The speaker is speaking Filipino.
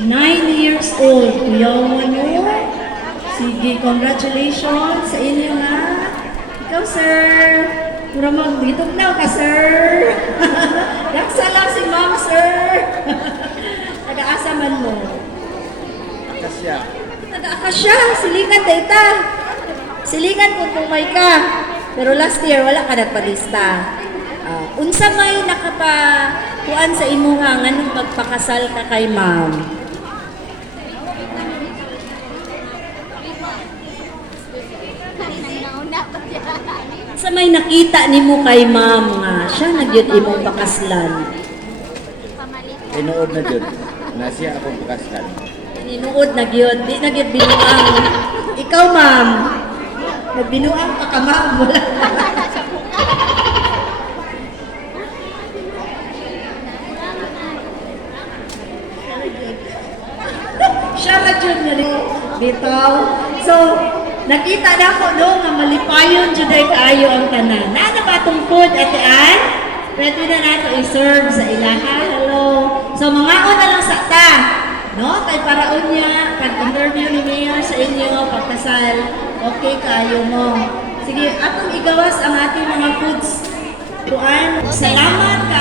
9 years old. Kuyawan mo. Sige, congratulations sa inyo na. Ikaw, sir. Pura mag-hitog na ka, sir. Yaksa lang si ma'am, sir. Taga-asa man mo. Akasya. Taga-akasya. Silingan, data. Silingan kung tumay ka. Pero last year, wala ka nagpalista. Unsa may nakapakuan sa imuha nganong magpakasal ka kay ma'am? Sa may nakita nimo kay ma'am nga siya nagyud imong pakaslan. Tinuod na dyan. Nasiya akong pakaslan. Ninuod nagyud, di nagyud binuang. Ikaw ma'am, nagbinuang pa ka ma'am wala. Siya magyud nga bitaw. So, nakita na ko no nga malipayon jud ay kaayo ang tanan. Na ba tungkod ate Ann? Pwede na nato i-serve sa ilaha. Hello. So mga na lang sa ta. No? Kay paraon niya pag-interview ni Mayor sa inyo pagkasal. Okay kaayo mo. Sige, atong igawas ang ating mga foods. Tuan, salamat ka.